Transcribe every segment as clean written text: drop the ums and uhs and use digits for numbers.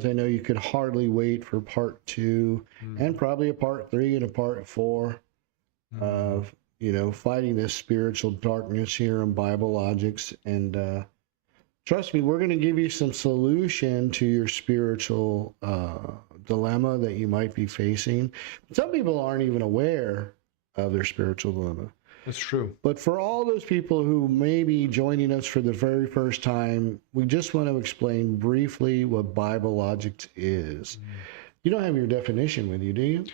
fans, I know you could hardly wait for part 2 and probably a part 3 and a part 4 of, fighting this spiritual darkness here in Bible Logics. And trust me, we're going to give you some solution to your spiritual dilemma that you might be facing. Some people aren't even aware of their spiritual dilemma. That's true. But for all those people who may be joining us for the very first time, we just want to explain briefly what Bible Logics is. You don't have your definition with you, do you?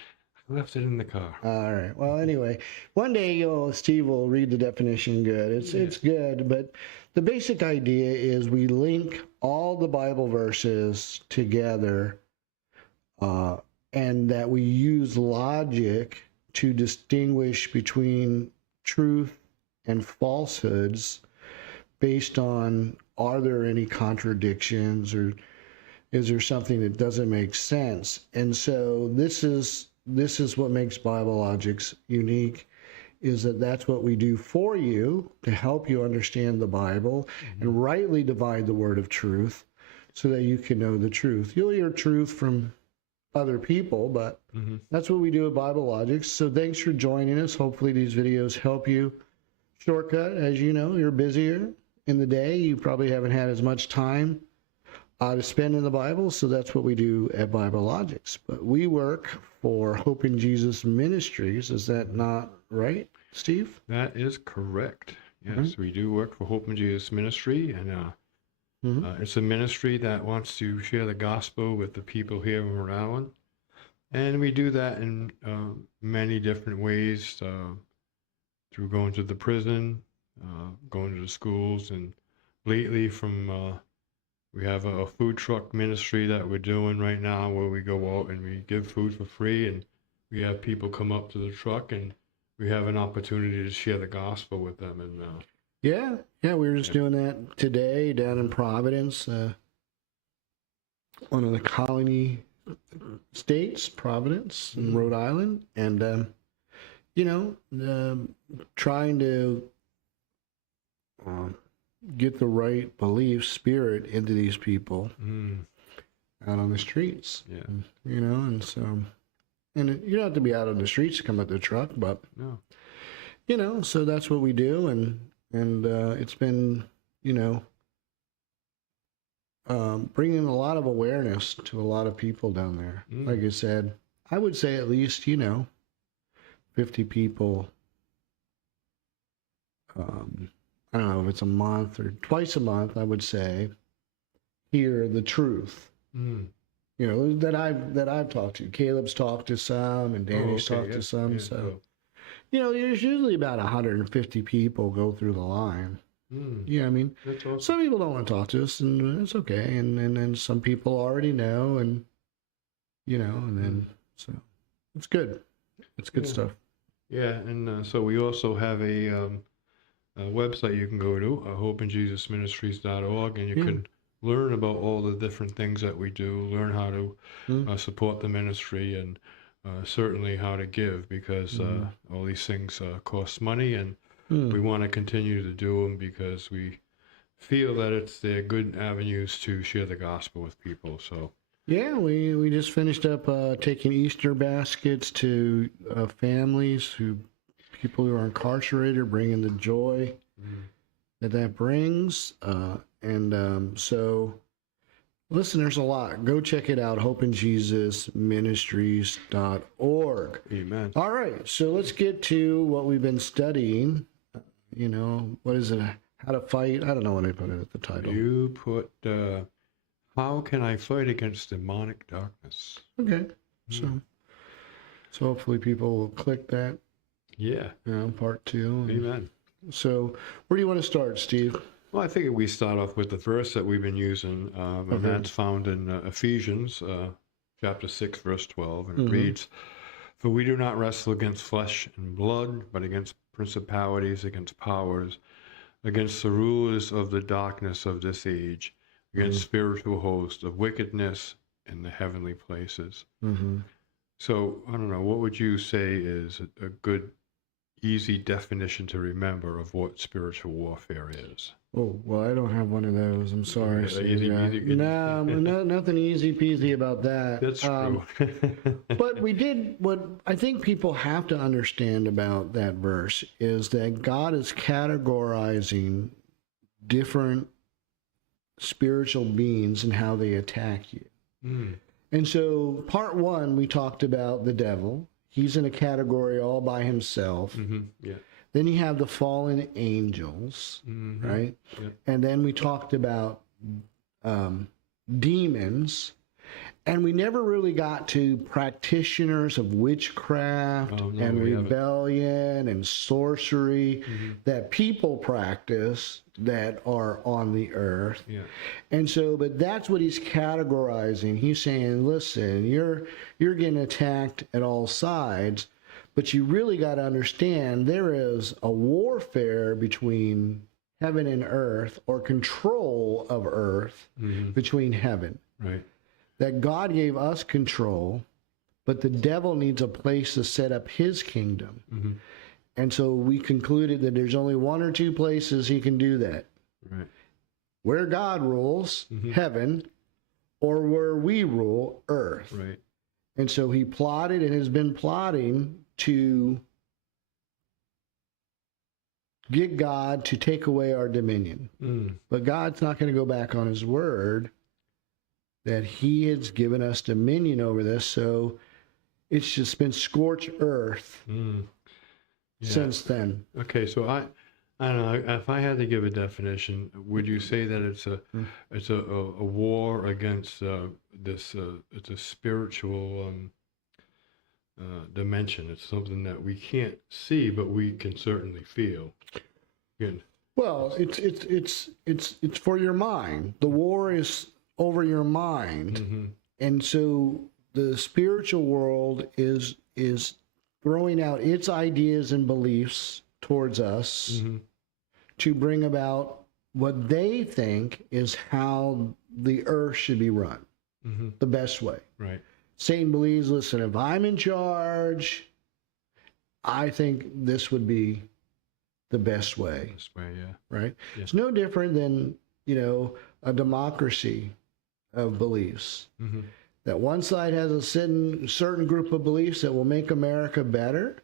I left it in the car. All right. Well, anyway, one day Steve will read the definition good. It's good, but the basic idea is we link all the Bible verses together, and that we use logic to distinguish between truth and falsehoods based on, are there any contradictions, or is there something that doesn't make sense? And so this is what makes Bible Logics unique, is that that's what we do for you to help you understand the Bible and rightly divide the word of truth so that you can know the truth. You'll hear truth from other people, but that's what we do at Bible Logics. So thanks for joining us. Hopefully these videos help you. Shortcut, as you know, you're busier in the day. You probably haven't had as much time to spend in the Bible, so that's what we do at Bible Logics. But we work for Hope in Jesus Ministries. Is that not right, Steve? That is correct. Yes, we do work for Hope in Jesus Ministry, and it's a ministry that wants to share the gospel with the people here in Rhode Island. And we do that in many different ways, through going to the prison, going to the schools, and lately we have a food truck ministry that we're doing right now where we go out and we give food for free, and we have people come up to the truck and we have an opportunity to share the gospel with them. And yeah, we were just doing that today down in Providence, one of the colony states, Providence in Rhode Island, and trying to get the right belief spirit into these people out on the streets. And so, and you don't have to be out on the streets to come at the truck, but so that's what we do, and it's been bringing a lot of awareness to a lot of people down there. Like I said, I would say at least 50 people. I don't know if it's a month or twice a month, I would say, hear the truth. That I've talked to. Caleb's talked to some, and Danny's talked to some. So, there's usually about 150 people go through the line. I mean, that's awesome. Some people don't want to talk to us, and it's okay. And then some people already know, and and then so it's good. It's good stuff. Yeah, and so we also have a website you can go to, hopeinjesusministries.org, and you can learn about all the different things that we do, learn how to support the ministry, and certainly how to give, because all these things cost money, and we want to continue to do them because we feel that they're good avenues to share the gospel with people. So yeah, we just finished up taking Easter baskets to families people who are incarcerated, bringing the joy that brings. So listen, there's a lot. Go check it out, hopeinjesusministries.org. Amen. All right, so let's get to what we've been studying. What is it? How to fight? I don't know what I put it at the title. You put, how can I fight against demonic darkness? Okay, so hopefully people will click that. Yeah. Part 2. Amen. So where do you want to start, Steve? Well, I figured we start off with the verse that we've been using, and that's found in Ephesians chapter 6, verse 12, and it reads, "For we do not wrestle against flesh and blood, but against principalities, against powers, against the rulers of the darkness of this age, against spiritual hosts of wickedness in the heavenly places." So, I don't know, what would you say is a good easy definition to remember of what spiritual warfare is? Oh, well, I don't have one of those. I'm sorry. Yeah, Steve. easy peasy. No, nothing easy peasy about that. That's true. But we did what I think people have to understand about that verse is that God is categorizing different spiritual beings and how they attack you. Mm. And so, part one, we talked about the devil. He's in a category all by himself. Mm-hmm. Yeah. Then you have the fallen angels, Mm-hmm. right? Yeah. And then we talked about demons. And we never really got to practitioners of witchcraft Oh, no, and we haven't. rebellion and sorcery that people practice that are on the earth. Yeah. And so, but that's what he's categorizing. He's saying, listen, you're getting attacked at all sides, but you really got to understand there is a warfare between heaven and earth, or control of earth between heaven. Right. That God gave us control, but the devil needs a place to set up his kingdom. Mm-hmm. And so we concluded that there's only one or two places he can do that. Right. Where God rules, heaven, or where we rule, earth. Right. And so he plotted and has been plotting to get God to take away our dominion. Mm. But God's not going to go back on his word that he has given us dominion over this. So it's just been scorched earth Mm. Yeah. since then. Okay, so I don't know if I had to give a definition. Would you say that it's a war against this? It's a spiritual dimension. It's something that we can't see, but we can certainly feel. Good. Well, it's for your mind. The war is over your mind. Mm-hmm. And so the spiritual world is throwing out its ideas and beliefs towards us Mm-hmm. to bring about what they think is how the earth should be run, Mm-hmm. the best way. Right. Satan believes, listen, if I'm in charge, I think this would be the best way, This way, yeah. right? Yeah. It's no different than, a democracy of beliefs. Mm-hmm. That one side has a certain group of beliefs that will make America better,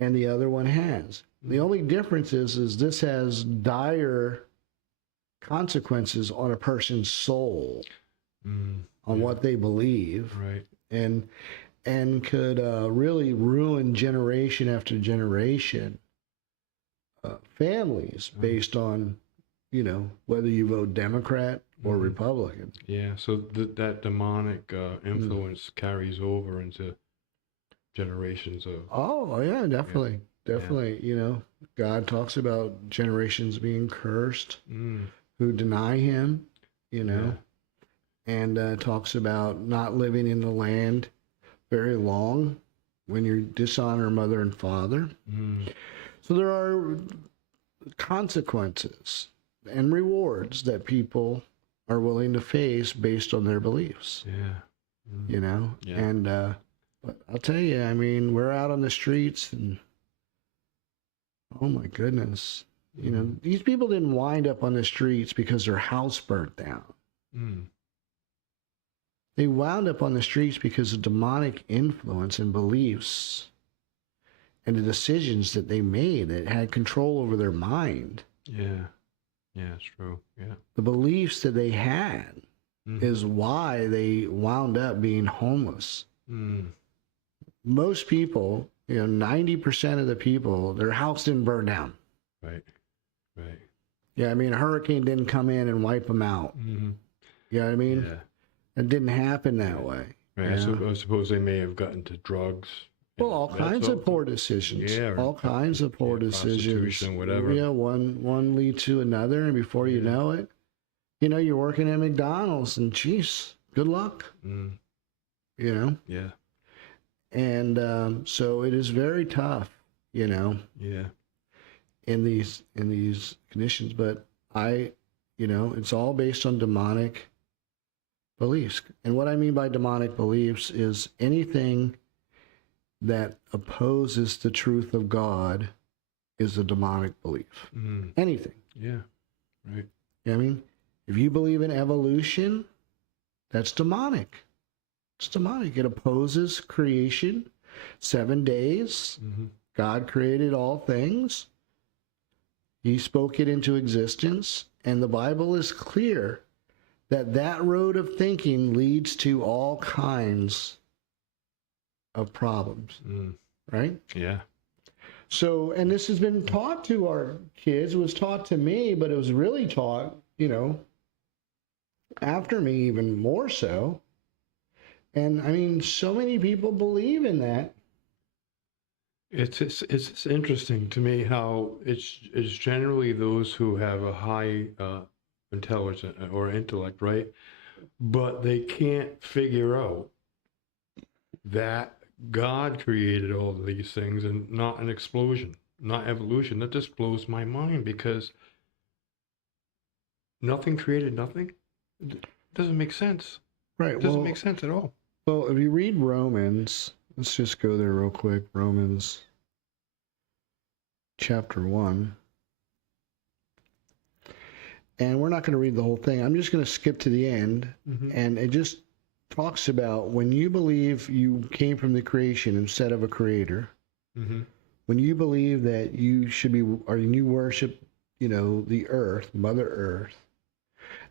and the other one has. The only difference is this has dire consequences on a person's soul, Mm. on Yeah. what they believe, Right. and could really ruin generation after generation families based on, whether you vote Democrat or Republican. Yeah. So that demonic influence carries over into generations of. Oh, yeah, definitely. Definitely. God talks about generations being cursed Mm. who deny him, Yeah. and talks about not living in the land very long when you dishonor mother and father. Mm. So there are consequences and rewards that people are willing to face based on their beliefs, Yeah. Yeah. And but I'll tell you, I mean, we're out on the streets and oh my goodness, these people didn't wind up on the streets because their house burnt down. Mm. They wound up on the streets because of demonic influence and beliefs and the decisions that they made that had control over their mind. Yeah. Yeah. It's true. Yeah. The beliefs that they had Mhm. is why they wound up being homeless. Mm. Most people, 90% of the people, their house didn't burn down. Right. Right. Yeah, I mean, a hurricane didn't come in and wipe them out. Mm-hmm. You know what I mean? Yeah. It didn't happen that way. Right. Yeah. So I suppose they may have gotten to drugs. Well, all and kinds of that's poor decisions. Yeah, or all kinds of poor decisions. prostitution, whatever. Yeah, one lead to another, and before you know it, you're working at McDonald's, and geez, good luck. Mm. Yeah. And so it is very tough, Yeah. in these conditions. But it's all based on demonic beliefs. And what I mean by demonic beliefs is anything that opposes the truth of God is a demonic belief. Mm. Anything. Yeah. Right. I mean, if you believe in evolution, that's demonic. It's demonic. It opposes creation. 7 days, Mm-hmm. God created all things. He spoke it into existence. And the Bible is clear that that road of thinking leads to all kinds of problems, Mm. right? Yeah. So, and this has been taught to our kids. It was taught to me, but it was really taught, after me even more so. And I mean, so many people believe in that. It's interesting to me how it's generally those who have a high intelligence or intellect, right? But they can't figure out that God created all of these things and not an explosion, not evolution. That just blows my mind because nothing created nothing. It doesn't make sense. Right. It doesn't make sense at all. Well, if you read Romans, let's just go there real quick. Romans chapter 1. And we're not going to read the whole thing. I'm just going to skip to the end. Mm-hmm. And it just talks about when you believe you came from the creation instead of a creator, Mm-hmm. when you believe that you should be, or you worship, the earth, Mother Earth,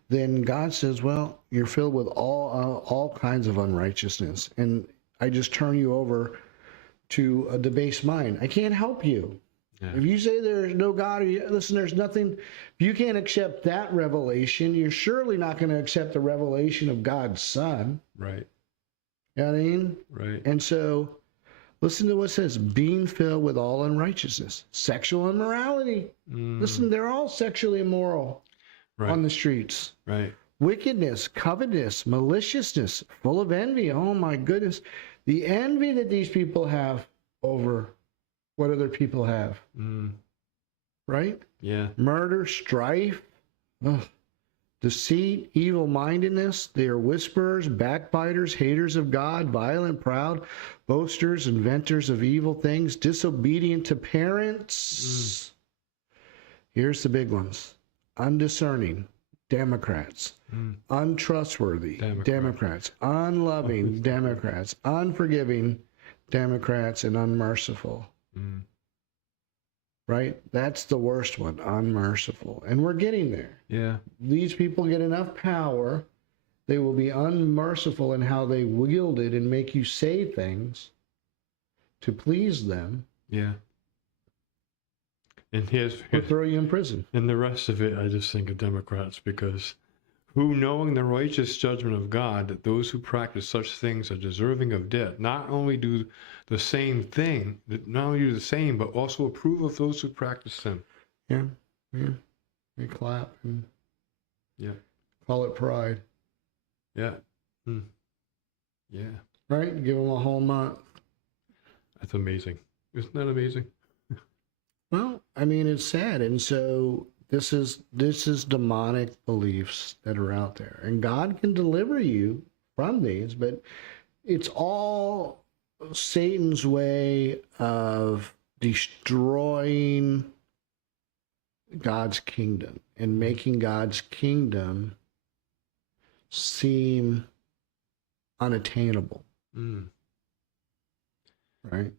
then God says, well, you're filled with all kinds of unrighteousness. And I just turn you over to a debased mind. I can't help you. Yeah. If you say there's no God, listen, there's nothing, if you can't accept that revelation, you're surely not going to accept the revelation of God's Son. Right. You know what I mean? Right. And so, listen to what it says, being filled with all unrighteousness, sexual immorality. Mm. Listen, they're all sexually immoral Right. on the streets. Right. Wickedness, covetousness, maliciousness, full of envy. Oh my goodness. The envy that these people have over what other people have, Mm. right? Yeah. Murder, strife, deceit, evil-mindedness. They are whisperers, backbiters, haters of God, violent, proud, boasters, inventors of evil things, disobedient to parents. Here's the big ones. Undiscerning, Democrats. Mm. Untrustworthy, Democrats. Unloving, Democrats. Unforgiving, Democrats. And unmerciful. Mm. Right? That's the worst one, unmerciful. And we're getting there. Yeah. These people get enough power, they will be unmerciful in how they wield it and make you say things to please them. Yeah. And Or throw you in prison. and the rest of it, I just think of Democrats because who, knowing the righteous judgment of God, that those who practice such things are deserving of death, not only do the same thing, not only do the same, but also approve of those who practice them. Yeah. They clap and Yeah. call it pride. Yeah. Mm. Yeah. Right? Give them a whole month. That's amazing. Isn't that amazing? Well, I mean, it's sad. And so this is demonic beliefs that are out there. And God can deliver you from these, but it's all Satan's way of destroying God's kingdom and making God's kingdom seem unattainable. Mm. Right?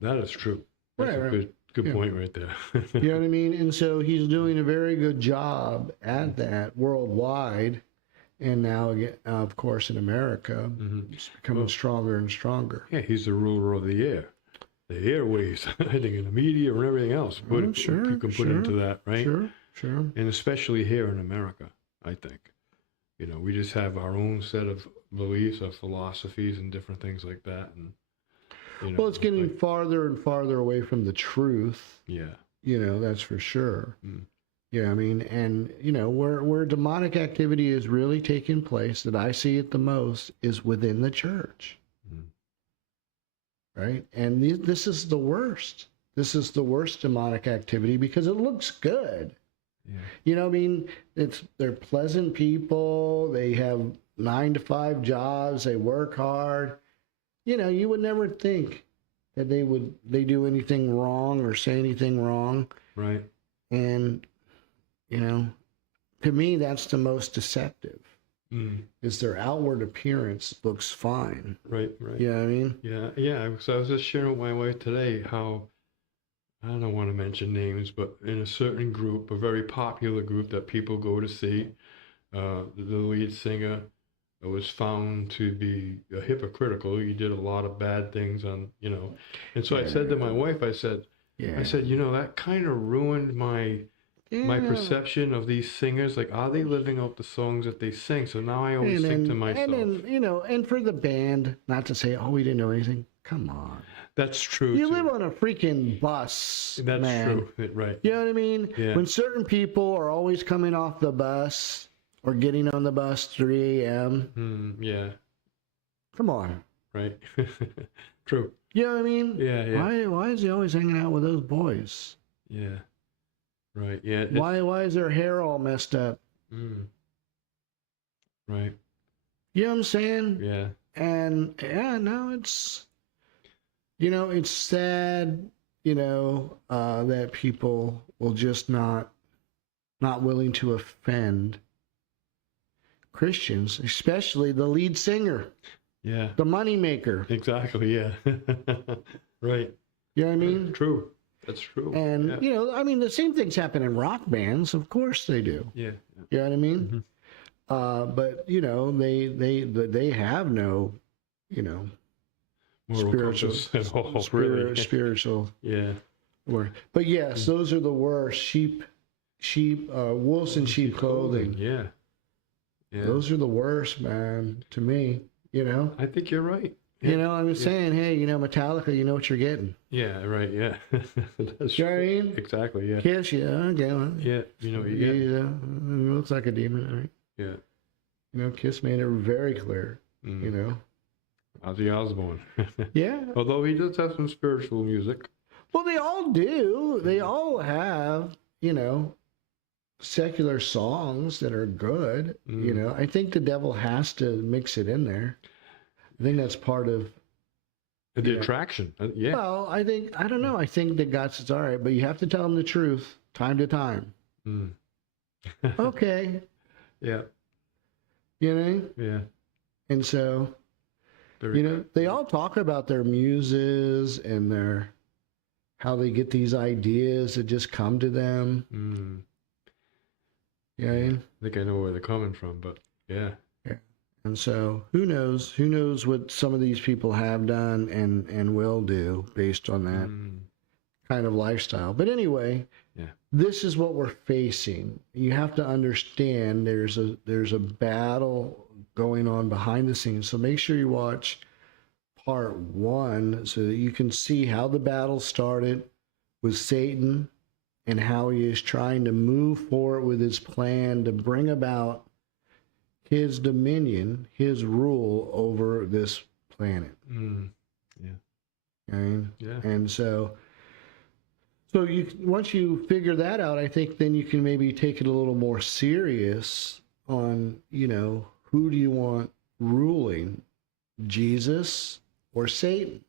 That is true. That's Right, a right. good Yeah. point right there. You know what I mean? And so he's doing a very good job at that worldwide. And now, again, of course, in America, Mhm. it's becoming stronger and stronger. Yeah, he's the ruler of the air. The airways, I think, in the media and everything else. But Sure, you can put sure, into that, right? Sure. And especially here in America, I think. We just have our own set of beliefs, of philosophies, and different things like that. And Well, it's getting like, farther and farther away from the truth. yeah. That's for sure. Mm. Yeah, I mean, and where demonic activity is really taking place, that I see it the most, is within the church. Mm. Right? And this is the worst. This is the worst demonic activity because it looks good. Yeah. I mean, they're pleasant people. They have 9 to 5 jobs. They work hard. You would never think that they do anything wrong or say anything wrong. Right. And, you know, to me, that's the most deceptive. Is their outward appearance looks fine. Right. Right. You know what I mean? Yeah. Yeah. So I was just sharing with my wife today how, I don't want to mention names, but in a certain group, a very popular group that people go to see, the lead singer was found to be hypocritical. He did a lot of bad things on, you know. And so I said to my wife, I said, you know, that kind of ruined my perception of these singers. Like, are they living out the songs that they sing? So now I always think to myself. And then, you know, and for the band, not to say, oh, we didn't know anything. Come on. That's true. You too. live on a freaking bus. That's man. true. Right. You know what I mean? Yeah. When certain people are always coming off the bus or getting on the bus 3 a.m. Yeah. Come on. Right. True. You know what I mean? Yeah. Yeah. Why is he always hanging out with those boys? Yeah. Right. Yeah. Why is their hair all messed up? Right. You know what I'm saying? Yeah. And yeah, no, it's, you know, it's sad, you know, that people will just not willing to offend Christians, especially the lead singer. Yeah. The moneymaker. Exactly. Yeah. Right. You know what I mean? True. That's true. And, you know, I mean, the same things happen in rock bands. Of course they do. Yeah. You know what I mean? But, you know, they have no, you know, Moral compass at all, really. spiritual. Yeah. Word. But yes, those are the worst. Wolves in sheep clothing. Yeah. Yeah. Those are the worst, man, to me, you know? I think you're right. You know, I'm saying, hey, you know, Metallica, you know what you're getting. Yeah, right, yeah. That's You know what I mean? Exactly, yeah. Kiss, yeah, okay. Well, Yeah, you know what you get. it looks like a demon, right? Yeah. You know, Kiss made it very clear, you know? Ozzy Osbourne. Yeah. Although he does have some spiritual music. Well, they all do. They all have, you know, secular songs that are good. You know, I think the devil has to mix it in there. I think that's part of The attraction. Yeah. Well, I don't know. I think that God says, all right, but you have to tell them the truth time to time. Okay. Yeah. You know? Yeah. And so, you know, they all talk about their muses and how they get these ideas that just come to them. You know what I mean? I think I know where they're coming from, but yeah. And so who knows what some of these people have done and will do based on that kind of lifestyle. But anyway, this is what we're facing. You have to understand there's a battle going on behind the scenes. So make sure you watch part 1 so that you can see how the battle started with Satan and how he is trying to move forward with his plan to bring about his dominion, his rule over this planet. Yeah. Okay? Yeah. And so once you figure that out, I think then you can maybe take it a little more serious on, you know, who do you want ruling, Jesus or Satan?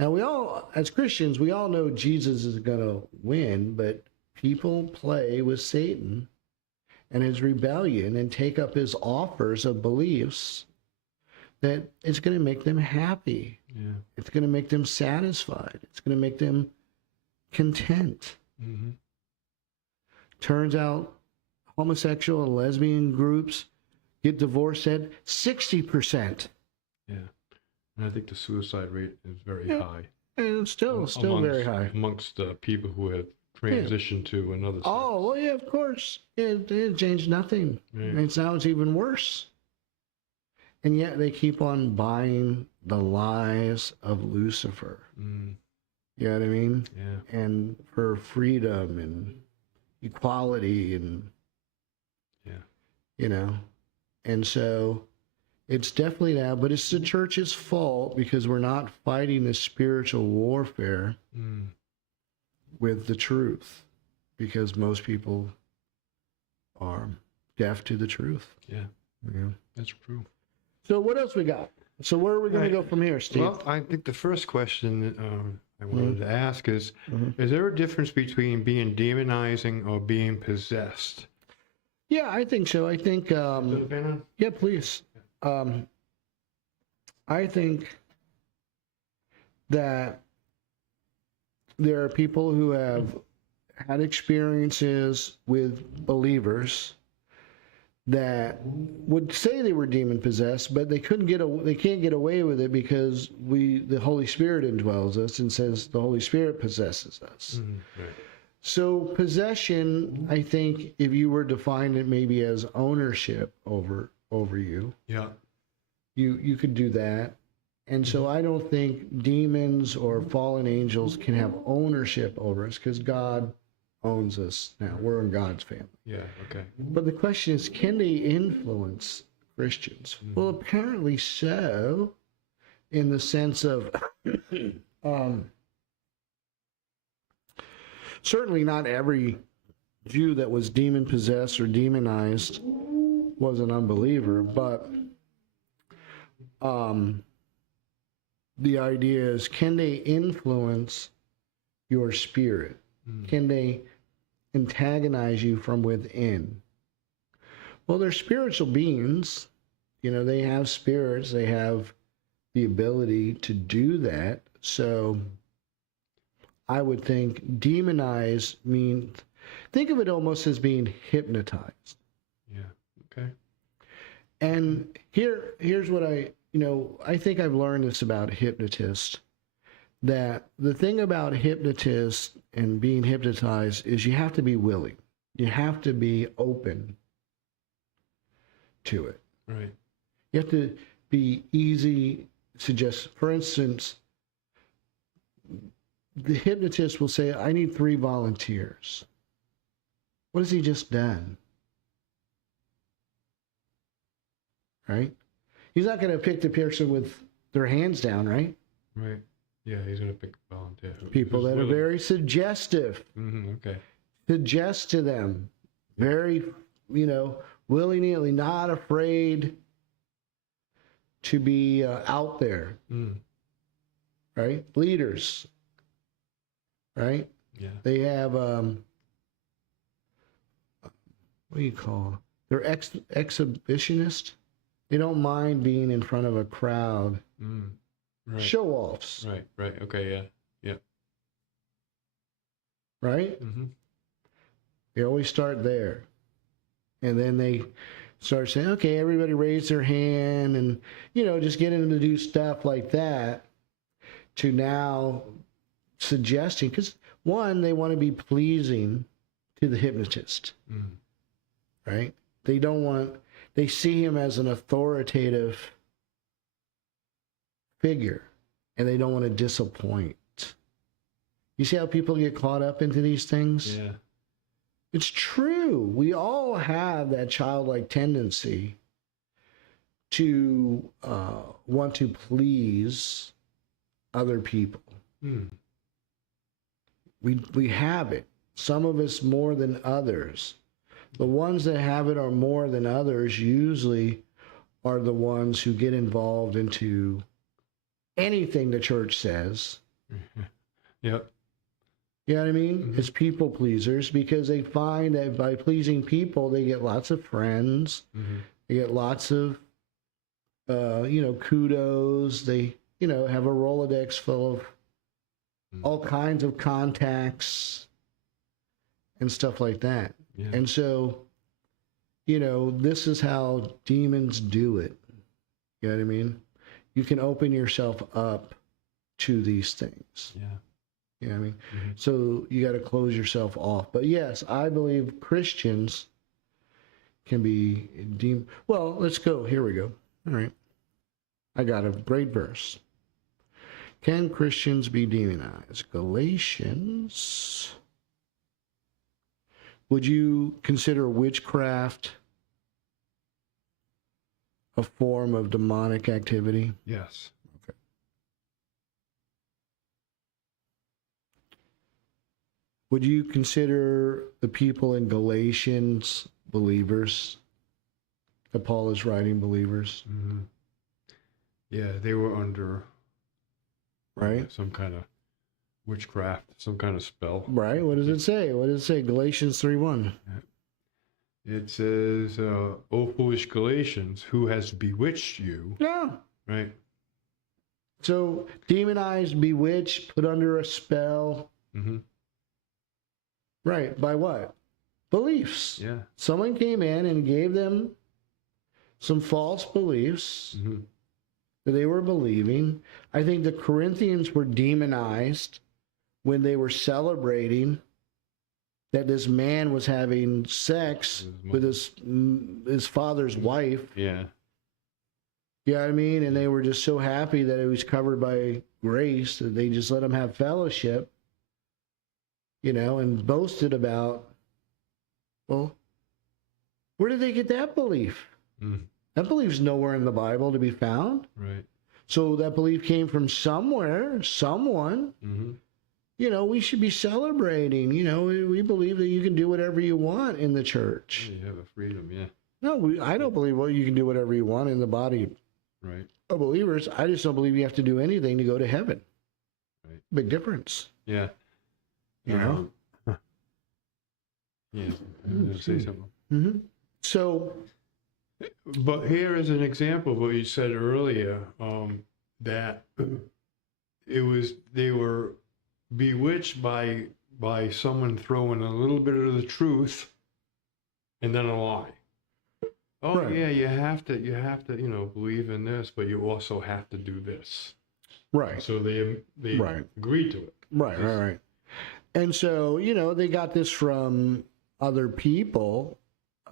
Now we all, as Christians, we all know Jesus is going to win, but people play with Satan and his rebellion and take up his offers of beliefs that it's going to make them happy. Yeah. It's going to make them satisfied. It's going to make them content. Turns out homosexual and lesbian groups get divorced at 60%. Yeah. And I think the suicide rate is very high. And it's still very high. Amongst people who have transitioned to another sex. Oh, well, yeah, of course. It changed nothing. Right. And now it's even worse. And yet they keep on buying the lies of Lucifer. You know what I mean? Yeah. And for freedom and equality and, you know. And so it's definitely now, but it's the church's fault because we're not fighting this spiritual warfare with the truth, because most people are deaf to the truth. Yeah. Yeah. That's true. So what else we got? So where are we going to go from here, Steve? Well, I think the first question I wanted to ask is there a difference between being demonizing or being possessed? Yeah, I think so. I think, Ben? yeah, please. I think that there are people who have had experiences with believers that would say they were demon possessed, but they can't get away with it because the Holy Spirit indwells us and says the Holy Spirit possesses us. Right. So possession, I think, if you were to define it maybe as ownership over you, Yeah. you could do that. And so I don't think demons or fallen angels can have ownership over us because God owns us now. We're in God's family. Yeah. Okay. But the question is, can they influence Christians? Well, apparently so, in the sense of certainly not every Jew that was demon possessed or demonized was an unbeliever, but the idea is, can they influence your spirit? Can they antagonize you from within? Well, they're spiritual beings. They have spirits. They have the ability to do that. So I would think demonize think of it almost as being hypnotized. Yeah. Okay. And here's what I think I've learned this about hypnotists, that the thing about hypnotists and being hypnotized is you have to be willing. You have to be open to it. Right. You have to be easy, suggest. For instance, the hypnotist will say, I need 3 volunteers. What has he just done? Right? He's not going to pick the person with their hands down, right? Right. Yeah, he's going to pick volunteer. People that are very suggestive. Okay. Suggest to them. Very, willy-nilly, not afraid to be out there. Right? Leaders. Right? Yeah. They have, what do you call it? They're exhibitionist. They don't mind being in front of a crowd. Right. Show-offs. Right. Okay. Yeah. Yeah. Right? They always start there. And then they start saying, okay, everybody raise their hand and, just getting them to do stuff like that, to now suggesting, because one, they want to be pleasing to the hypnotist. Right? They see him as an authoritative figure, and they don't want to disappoint. You see how people get caught up into these things? Yeah. It's true. We all have that childlike tendency to want to please other people. We have it. Some of us more than others. The ones that have it are more than others usually are the ones who get involved into anything the church says. Yep. You know what I mean? It's people pleasers, because they find that by pleasing people, they get lots of friends. They get lots of, kudos. They, have a Rolodex full of all kinds of contacts and stuff like that. Yeah. And so, this is how demons do it. You know what I mean? You can open yourself up to these things. Yeah. You know what I mean? So you got to close yourself off. But yes, I believe Christians can be deemed. Well, let's go. Here we go. All right. I got a great verse. Can Christians be demonized? Galatians. Would you consider witchcraft a form of demonic activity? Yes. Okay. Would you consider the people in Galatians believers? That Paul is writing believers? Yeah, they were under right? some kind of witchcraft, some kind of spell. Right. What does it say? What does it say? Galatians 3:1. It says, "O foolish Galatians, who has bewitched you?" Yeah. Right. So demonized, bewitched, put under a spell. Mm-hmm. Right. By what? Beliefs. Yeah. Someone came in and gave them some false beliefs Mm-hmm. that they were believing. I think the Corinthians were demonized when they were celebrating that this man was having sex with his father's wife. Yeah. You know what I mean? And they were just so happy that it was covered by grace that they just let him have fellowship, you know, and boasted about, well, where did they get that belief? Mm. That belief's nowhere in the Bible to be found. Right. So that belief came from somewhere, someone. Mm-hmm. You know, we should be celebrating. You know, we believe that you can do whatever you want in the church. Yeah, you have a freedom. Yeah. No, I don't believe you can do whatever you want in the body Right. of believers. I just don't believe you have to do anything to go to heaven. Right. Big difference. Yeah. You know? Yeah. I was gonna say something. Mm-hmm. So, But here is an example of what you said earlier, that they were bewitched by someone throwing a little bit of the truth and then a lie. Oh Right. yeah, you have to, you know, believe in this, but you also have to do this. right. So they Right. agreed to it. Right. And so, you know, they got this from other people,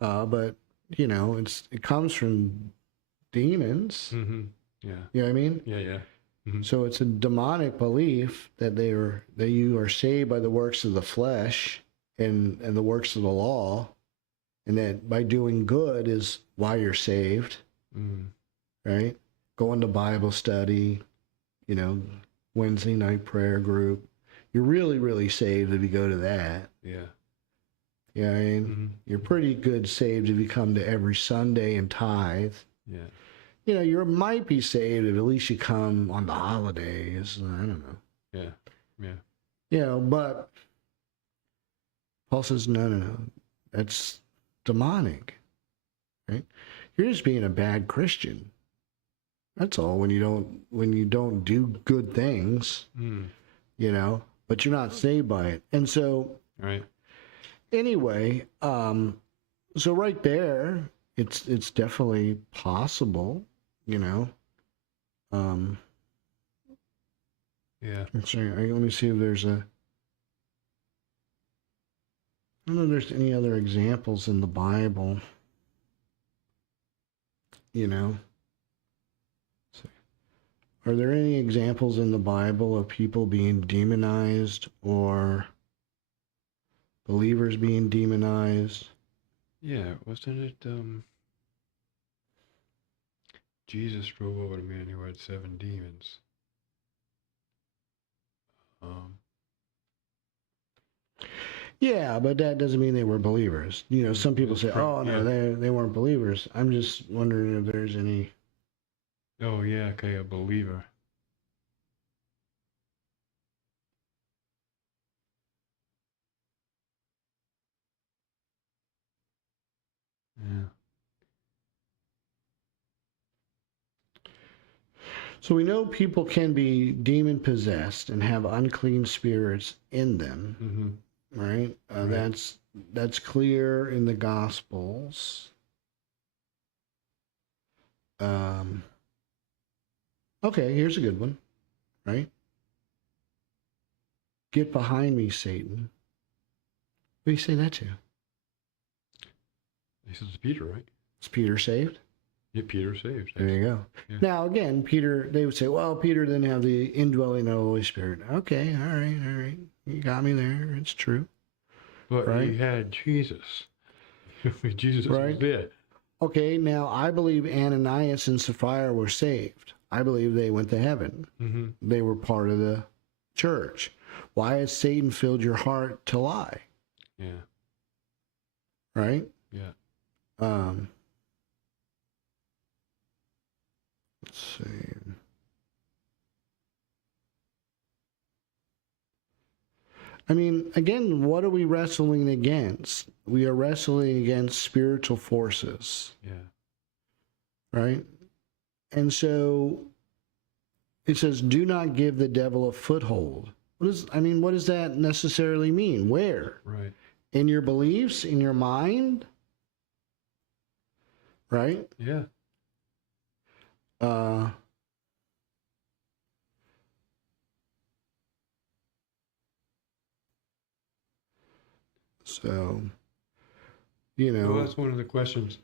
but, you know, it comes from demons. Mm-hmm. Yeah. You know what I mean? Yeah. Mm-hmm. So it's a demonic belief that you are saved by the works of the flesh and the works of the law, and that by doing good is why you're saved, Mm. right? Going to Bible study, you know, Wednesday night prayer group. You're really, really saved if you go to that. Yeah. You know what I mean? Mm-hmm. You're pretty good saved if you come to every Sunday and tithe. Yeah. You know, you might be saved if at least you come on the holidays. I don't know. Yeah. Yeah. You know, but Paul says, no. That's demonic, right? You're just being a bad Christian. That's all. When you don't do good things, Mm. you know, but you're not saved by it. And so, Right. anyway, so right there, it's definitely possible, you know. Yeah. Let's see, let me see if there's I don't know if there's any other examples in the Bible, you know. So, are there any examples in the Bible of people being demonized or believers being demonized? Yeah. Wasn't it? Jesus drove over a man who had 7 demons. Yeah, but that doesn't mean they were believers. You know, some people say, That's right, "Oh no, yeah. they weren't believers." I'm just wondering if there's any. Oh yeah. Okay. A believer. Yeah. So we know people can be demon possessed and have unclean spirits in them, Mm-hmm. right? Right. That's clear in the Gospels. Okay, here's a good one, right? Get behind me, Satan. What do you say that to? He says Peter, right? Is Peter saved? Yeah. Peter saved. There you go. Yeah. Now, again, Peter, they would say, well, Peter didn't have the indwelling of the Holy Spirit. Okay, all right. You got me there. It's true. But Right. he had Jesus. Jesus was Right. there. Okay, now I believe Ananias and Sapphira were saved. I believe they went to heaven. Mm-hmm. They were part of the church. Why has Satan filled your heart to lie? Yeah. Right? Yeah. Let's see. I mean, again, what are we wrestling against? We are wrestling against spiritual forces, Yeah. right? And so it says, do not give the devil a foothold. What does that necessarily mean? Where? Right. In your beliefs, in your mind, right? Yeah. So, Well, that's one of the questions.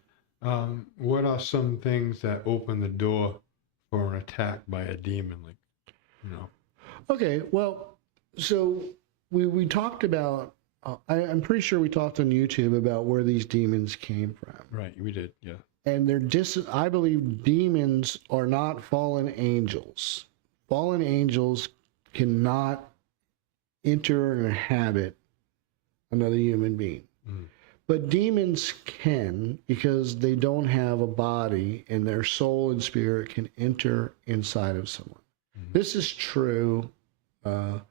What are some things that open the door for an attack by a demon? Like, you know. okay, well, so we talked about, I'm pretty sure we talked on YouTube about where these demons came from. Right. We did. Yeah. And I believe demons are not fallen angels. Fallen angels cannot enter and inhabit another human being. Mm. But demons can, because they don't have a body and their soul and spirit can enter inside of someone. Mm. This is true of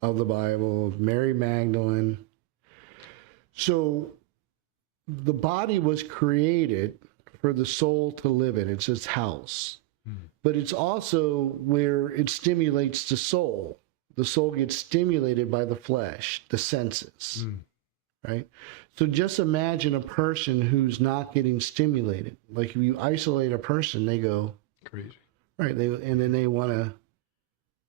the Bible, of Mary Magdalene. So the body was created for the soul to live in. It's its house. Mm. But it's also where it stimulates the soul. The soul gets stimulated by the flesh, the senses, right? So just imagine a person who's not getting stimulated. Like if you isolate a person, they go crazy, right? And then they want to,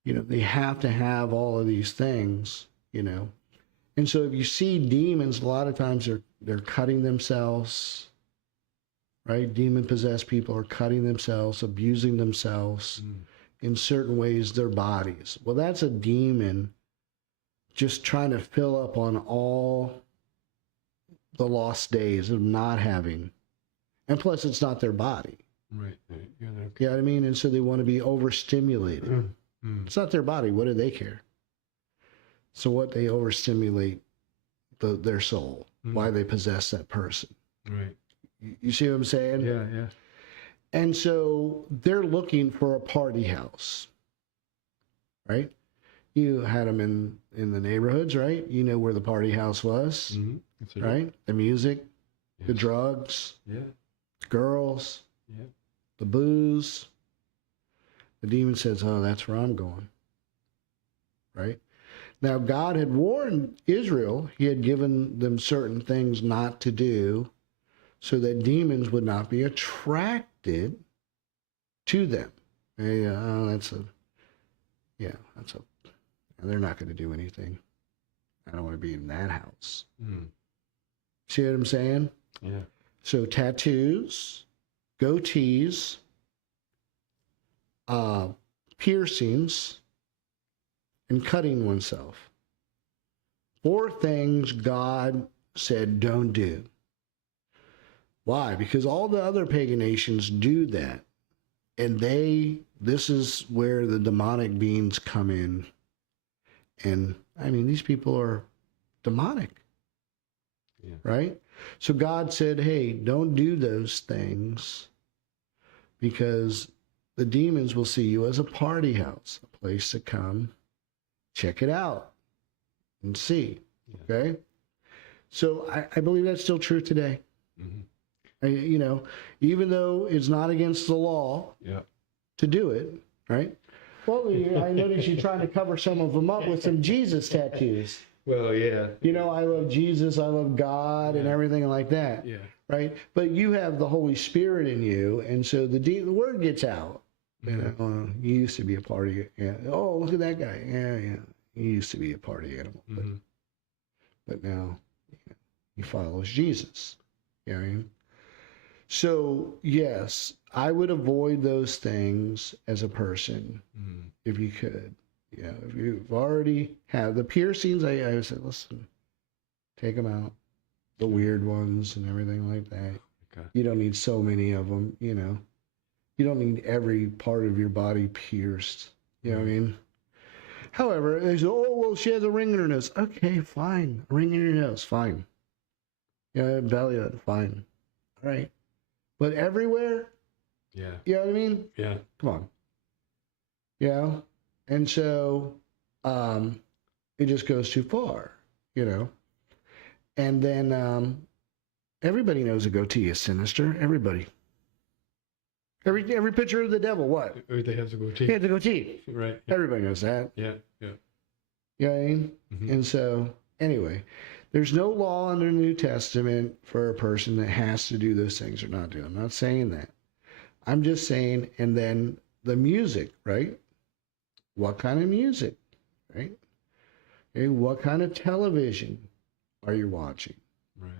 they have to have all of these things, And so if you see demons, a lot of times they're cutting themselves, right? Demon-possessed people are cutting themselves, abusing themselves. In certain ways, their bodies. Well, that's a demon just trying to fill up on all the lost days of not having. And plus, it's not their body. Right. Yeah. You know what I mean? And so they want to be overstimulated. It's not their body. What do they care? So what they overstimulate their soul, why they possess that person. Right. You see what I'm saying? Yeah. And so they're looking for a party house, right? You had them in the neighborhoods, right? You know where the party house was, right? The music, the drugs, girls, the booze. The demon says, oh, that's where I'm going, right? Now, God had warned Israel. He had given them certain things not to do so that demons would not be attracted to them. Hey, they're not going to do anything. I don't want to be in that house. See what I'm saying? Yeah. So tattoos, goatees, piercings, and cutting oneself. 4 things God said don't do. Why? Because all the other pagan nations do that. And this is where the demonic beings come in. And these people are demonic. Yeah. Right? So God said, hey, don't do those things because the demons will see you as a party house, a place to come, check it out and see. Yeah. Okay? So I believe that's still true today. Even though it's not against the law to do it, right? Well, I noticed you're trying to cover some of them up with some Jesus tattoos. Well, yeah. I love Jesus, I love God, and everything like that. Yeah. Right? But you have the Holy Spirit in you, and so the word gets out. You used to be a party. Yeah. Oh, look at that guy. Yeah. He used to be a party animal, but now he follows Jesus. You know what I mean? So, yes, I would avoid those things as a person if you could. If you've already have the piercings, I would say, listen, take them out. The weird ones and everything like that. Okay. You don't need so many of them, You don't need every part of your body pierced. You know what I mean? However, they say, oh, well, she has a ring in her nose. Okay, fine. A ring in your nose, fine. Belly button, fine. All right. But everywhere? Yeah. You know what I mean? Yeah. Come on. And so it just goes too far. you know. And then everybody knows a goatee is sinister. Everybody. Every picture of the devil, what? They have to go He take. had the goatee. Right. Everybody knows that. Yeah. Yeah. You know what I mean? Mhm. And so, anyway, there's no law under the New Testament for a person that has to do those things or not do. I'm not saying that. I'm just saying, and then the music, right? What kind of music, right? And what kind of television are you watching? Right.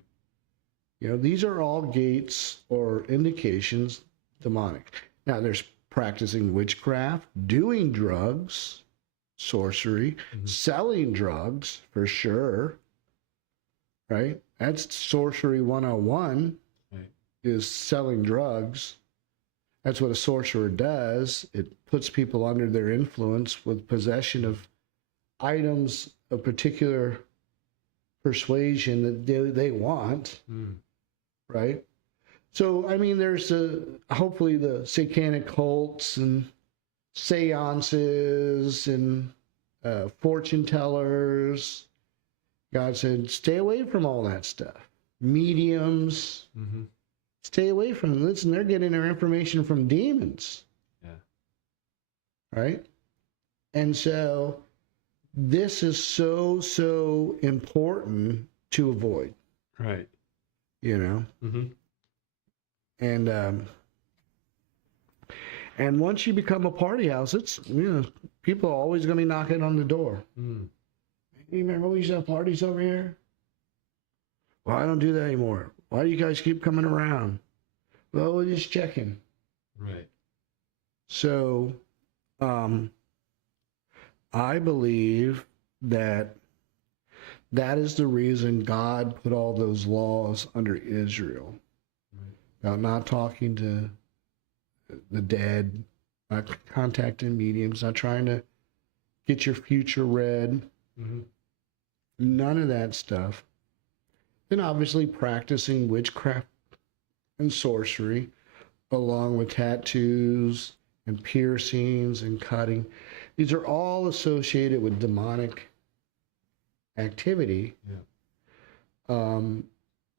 You know, these are all gates or indications demonic. Now, there's practicing witchcraft, doing drugs, sorcery, selling drugs for sure, right? That's sorcery 101, Right. is selling drugs. That's what a sorcerer does. It puts people under their influence with possession of items of particular persuasion that they want, Mm. right? So, I mean, there's hopefully the satanic cults and seances and fortune tellers. God said, stay away from all that stuff. Mediums, Mm-hmm. stay away from them. Listen, they're getting their information from demons. Yeah. Right? And so this is so important to avoid, Right. you know? Mm-hmm. And once you become a party house, it's, you know, people are always going to be knocking on the door. Mm. You remember we used to have parties over here? Well, I don't do that anymore. Why do you guys keep coming around? Well, we're just checking. Right. So, I believe that is the reason God put all those laws under Israel. Right. About not talking to the dead, not contacting mediums, not trying to get your future read, Mm-hmm. none of that stuff. Then obviously practicing witchcraft and sorcery, along with tattoos and piercings and cutting. These are all associated with demonic activity. Yeah.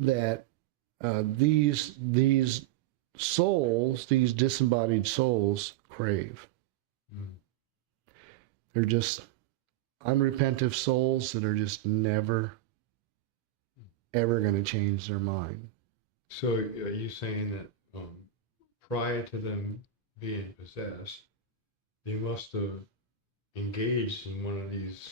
That these souls, these disembodied souls, crave. Mm. They're just unrepentant souls that are just never, ever going to change their mind. So are you saying that prior to them being possessed, they must have engaged in one of these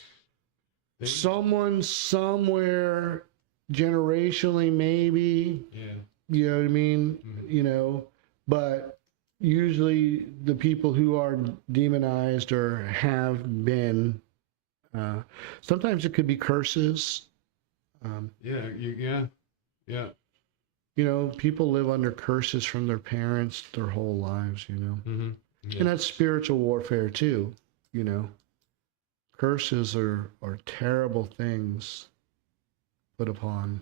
things? Someone somewhere, generationally, maybe, Yeah. you know what I mean? Mhm. You know, but usually the people who are demonized or have been, sometimes it could be curses. Yeah. Yeah. Yeah. You know, people live under curses from their parents their whole lives, you know. Mm-hmm. Yeah. And that's spiritual warfare too, you know. Curses are terrible things put upon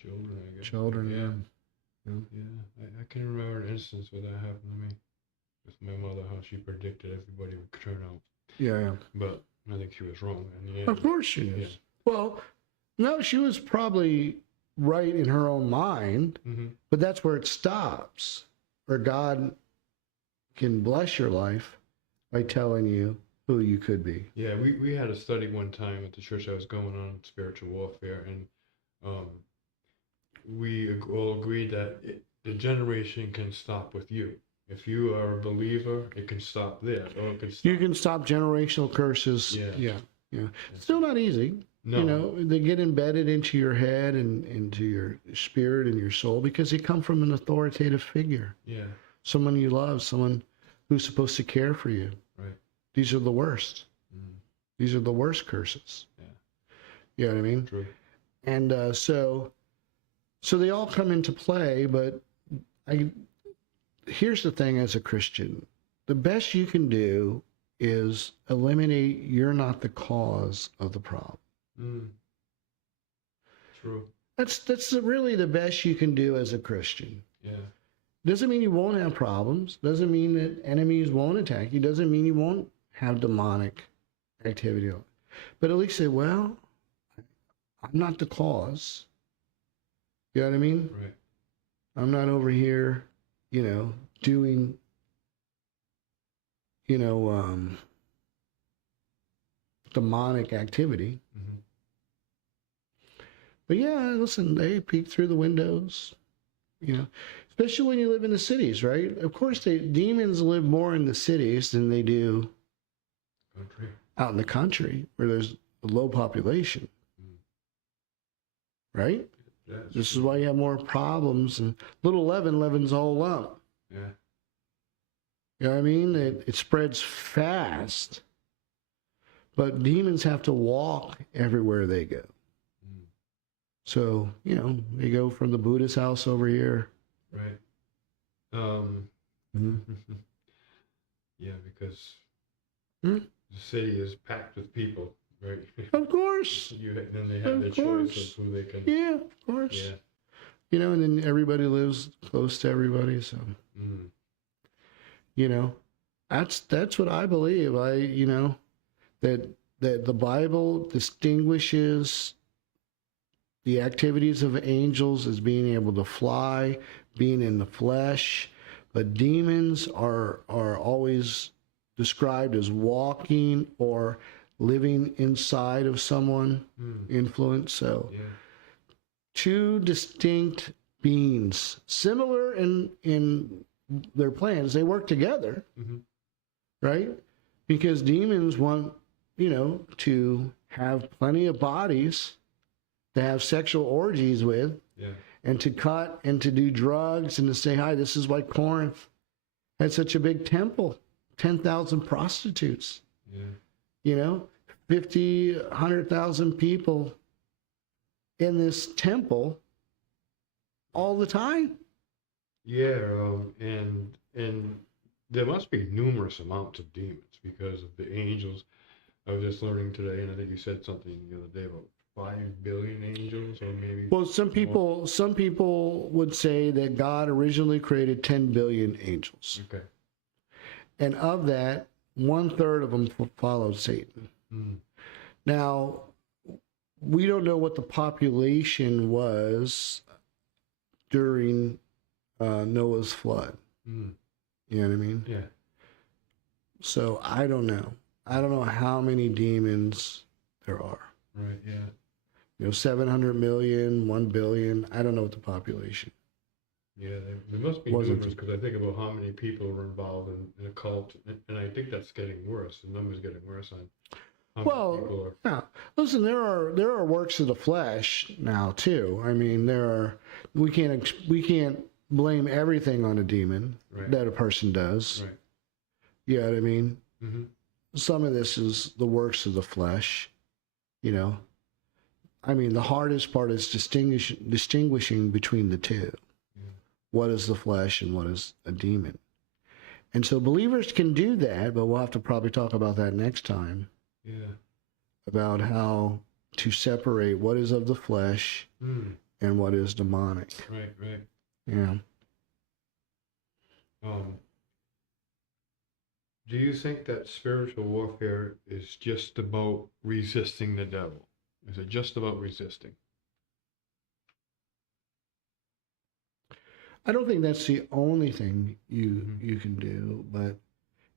Children, I guess. children. Yeah. Yeah. Yeah. I can remember an instance where that happened to me with my mother, how she predicted everybody would turn out. Yeah. But I think she was wrong in the end. Of course she is. Yeah. Well, no, she was probably right in her own mind, Mm-hmm. but that's where it stops. Where God can bless your life by telling you who you could be. Yeah, we had a study one time at the church I was going on spiritual warfare, and we all agreed that the generation can stop with you. If you are a believer, it can stop there, or it can stop. You can stop generational curses. Yeah. Yeah. Still not easy. No. You know, they get embedded into your head and into your spirit and your soul because they come from an authoritative figure. Yeah. Someone you love, someone who's supposed to care for you. Right. These are the worst. Mm. These are the worst curses. Yeah. You know what I mean? True. And so they all come into play, but here's the thing as a Christian. The best you can do is eliminate you're not the cause of the problem. Mm. True. That's really the best you can do as a Christian. Yeah. Doesn't mean you won't have problems. Doesn't mean that enemies won't attack you. Doesn't mean you won't have demonic activity. But at least say, well, I'm not the cause. You know what I mean? Right. I'm not over here, doing, demonic activity. Mm-hmm. But yeah, listen, they peek through the windows, especially when you live in the cities, right? Of course, demons live more in the cities than they do Country. out in the country where there's a low population, right? Yes. This is why you have more problems, and little leaven leavens all lump. Yeah. You know what I mean? It spreads fast, but demons have to walk everywhere they go. Mm. So, they go from the Buddhist house over here. Right. Yeah, because the city is packed with people, right? Of course. Then they have their choice of who they can. Yeah, of course. Yeah. And then everybody lives close to everybody, so Mm. That's what I believe. That the Bible distinguishes the activities of angels as being able to fly, being in the flesh, but demons are always described as walking or living inside of someone, influence. So, Yeah. two distinct beings, similar in their plans. They work together, Mm-hmm. right? Because demons want, to have plenty of bodies to have sexual orgies with, Yeah. and to cut and to do drugs and to say, hi, this is why Corinth had such a big temple, 10,000 prostitutes, Yeah. 50, 100,000 people in this temple all the time. Yeah. And there must be numerous amounts of demons because of the angels. I was just learning today, and I think you said something the other day about 5 billion angels, or maybe. Well, some people would say that God originally created 10 billion angels. Okay. And of that, 1/3 of them followed Satan. Mm. Now, we don't know what the population was during Noah's flood. Mm. You know what I mean? Yeah. So I don't know. I don't know how many demons there are. Right. Yeah. 700 million, 1 billion. I don't know what the population. Yeah, there must be Wasn't numerous, because I think about how many people are involved in a cult, and I think that's getting worse. The number's getting worse on how many people are. Yeah. Listen, there are works of the flesh now too. I mean, we can't blame everything on a demon Right. that a person does. Right. You know what I mean? Mm-hmm. Some of this is the works of the flesh. I mean, the hardest part is distinguishing between the two. Yeah. What is the flesh and what is a demon? And so believers can do that, but we'll have to probably talk about that next time, Yeah. about how to separate what is of the flesh Mm. and what is demonic. Right. Right. Yeah. Do you think that spiritual warfare is just about resisting the devil? Is it just about resisting? I don't think that's the only thing you can do, but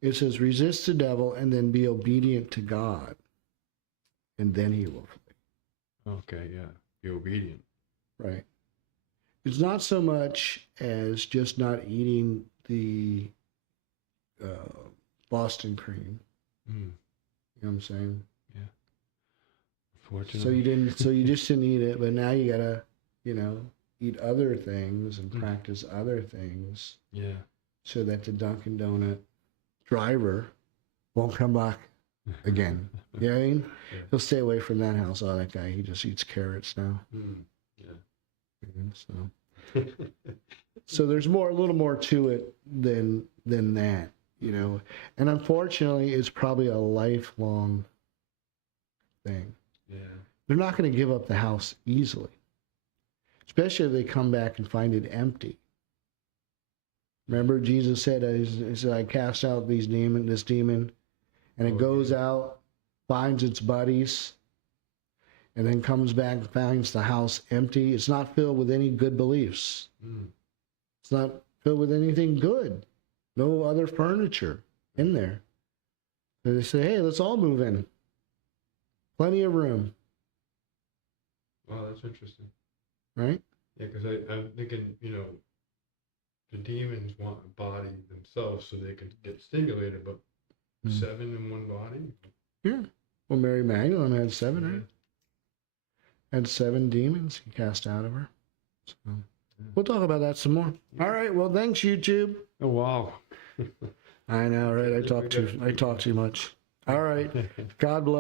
it says resist the devil and then be obedient to God, and then he will flee. Okay, yeah. Be obedient. Right. It's not so much as just not eating the Boston cream. Mm. You know what I'm saying? Fortunately. So you just didn't eat it, but now you gotta, eat other things and practice other things Yeah. so that the Dunkin' Donut driver won't come back again. You know what I mean? Yeah. He'll stay away from that house. Oh, that guy, he just eats carrots now. Mm. So, so there's a little more to it than that, And unfortunately, it's probably a lifelong thing. Yeah. They're not going to give up the house easily, especially if they come back and find it empty. Remember, Jesus said, "I cast out this demon, and it goes out finds its buddies, and then comes back and finds the house empty. It's not filled with any good beliefs. It's not filled with anything good. No other furniture in there. So they say, hey, let's all move in. Plenty of room, Wow, that's interesting. right? Yeah, because I'm thinking, the demons want a body themselves so they can get stimulated, but 7 in one body? Yeah. Well, Mary Magdalene had 7, right? Had 7 demons he cast out of her. So we'll talk about that some more. All right. Well, thanks, YouTube. Oh, wow. I know, right? I talk too much. All right. God bless.